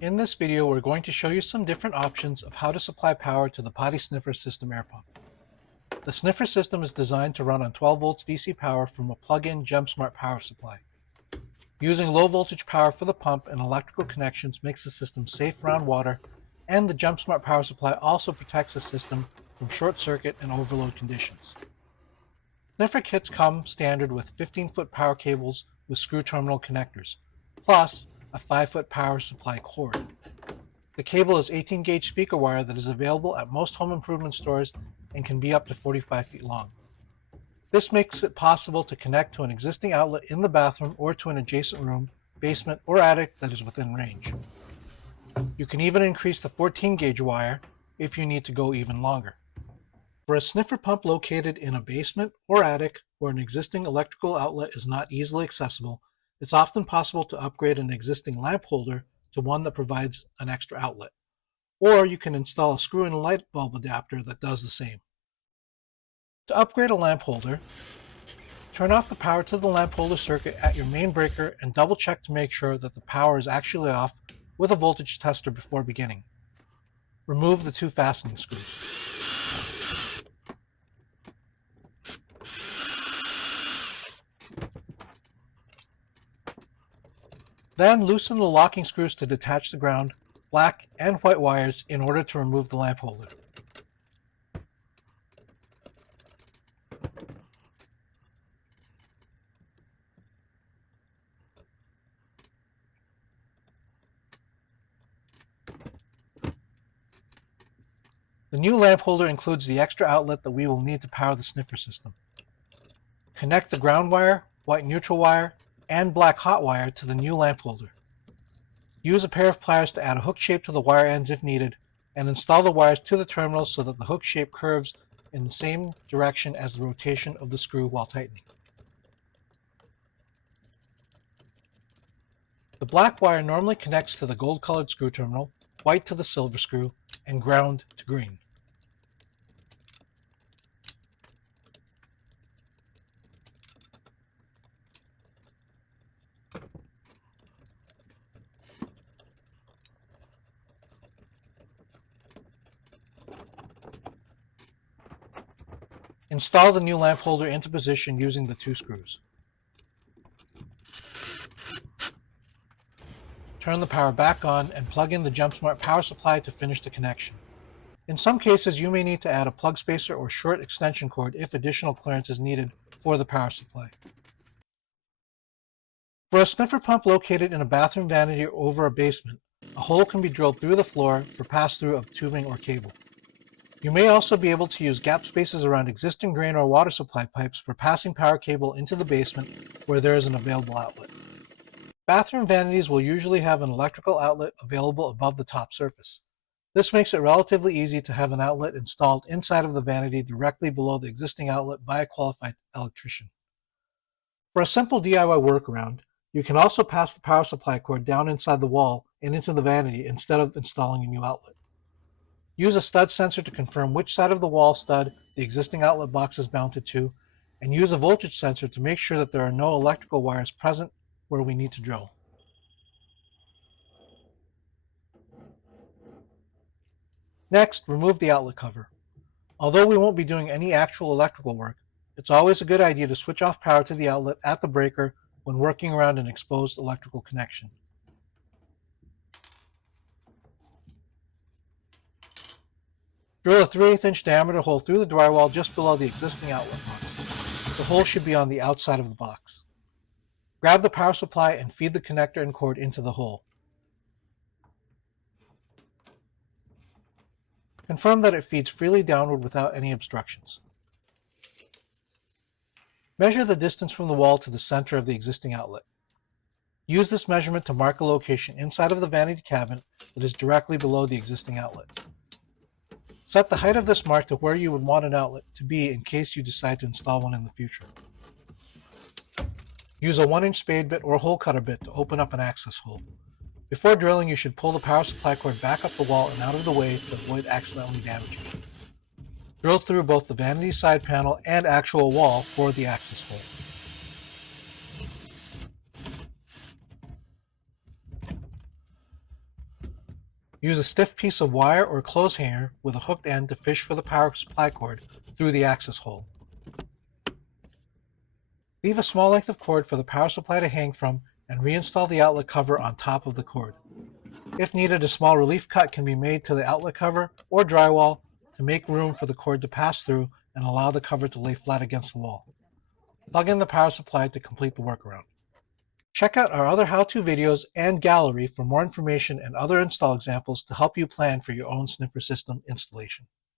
In this video, we're going to show you some different options of how to supply power to the Potty Sniffer system air pump. The sniffer system is designed to run on 12 volts DC power from a plug-in JEMSMART power supply. Using low voltage power for the pump and electrical connections makes the system safe around water, and the JEMSMART power supply also protects the system from short circuit and overload conditions. Sniffer kits come standard with 15-foot power cables with screw terminal connectors, plus a 5-foot power supply cord. The cable is 18-gauge speaker wire that is available at most home improvement stores and can be up to 45 feet long. This makes it possible to connect to an existing outlet in the bathroom or to an adjacent room, basement, or attic that is within range. You can even increase the 14-gauge wire if you need to go even longer. For a sniffer pump located in a basement or attic where an existing electrical outlet is not easily accessible, it's often possible to upgrade an existing lamp holder to one that provides an extra outlet. Or you can install a screw-in light bulb adapter that does the same. To upgrade a lamp holder, turn off the power to the lamp holder circuit at your main breaker and double check to make sure that the power is actually off with a voltage tester before beginning. Remove the 2 fastening screws. Then loosen the locking screws to detach the ground, black and white wires in order to remove the lamp holder. The new lamp holder includes the extra outlet that we will need to power the sniffer system. Connect the ground wire, white neutral wire, and black hot wire to the new lamp holder. Use a pair of pliers to add a hook shape to the wire ends if needed, and install the wires to the terminals so that the hook shape curves in the same direction as the rotation of the screw while tightening. The black wire normally connects to the gold-colored screw terminal, white to the silver screw, and ground to green. Install the new lamp holder into position using the 2 screws. Turn the power back on and plug in the JEMSMART power supply to finish the connection. In some cases, you may need to add a plug spacer or short extension cord if additional clearance is needed for the power supply. For a sniffer pump located in a bathroom vanity or over a basement, a hole can be drilled through the floor for pass-through of tubing or cable. You may also be able to use gap spaces around existing drain or water supply pipes for passing power cable into the basement where there is an available outlet. Bathroom vanities will usually have an electrical outlet available above the top surface. This makes it relatively easy to have an outlet installed inside of the vanity directly below the existing outlet by a qualified electrician. For a simple DIY workaround, you can also pass the power supply cord down inside the wall and into the vanity instead of installing a new outlet. Use a stud sensor to confirm which side of the wall stud the existing outlet box is mounted to, and use a voltage sensor to make sure that there are no electrical wires present where we need to drill. Next, remove the outlet cover. Although we won't be doing any actual electrical work, it's always a good idea to switch off power to the outlet at the breaker when working around an exposed electrical connection. Drill a 3/8-inch diameter hole through the drywall just below the existing outlet box. The hole should be on the outside of the box. Grab the power supply and feed the connector and cord into the hole. Confirm that it feeds freely downward without any obstructions. Measure the distance from the wall to the center of the existing outlet. Use this measurement to mark a location inside of the vanity cabinet that is directly below the existing outlet. Set the height of this mark to where you would want an outlet to be in case you decide to install one in the future. Use a 1-inch spade bit or hole cutter bit to open up an access hole. Before drilling, you should pull the power supply cord back up the wall and out of the way to avoid accidentally damaging it. Drill through both the vanity side panel and actual wall for the access hole. Use a stiff piece of wire or clothes hanger with a hooked end to fish for the power supply cord through the access hole. Leave a small length of cord for the power supply to hang from and reinstall the outlet cover on top of the cord. If needed, a small relief cut can be made to the outlet cover or drywall to make room for the cord to pass through and allow the cover to lay flat against the wall. Plug in the power supply to complete the workaround. Check out our other how-to videos and gallery for more information and other install examples to help you plan for your own sniffer system installation.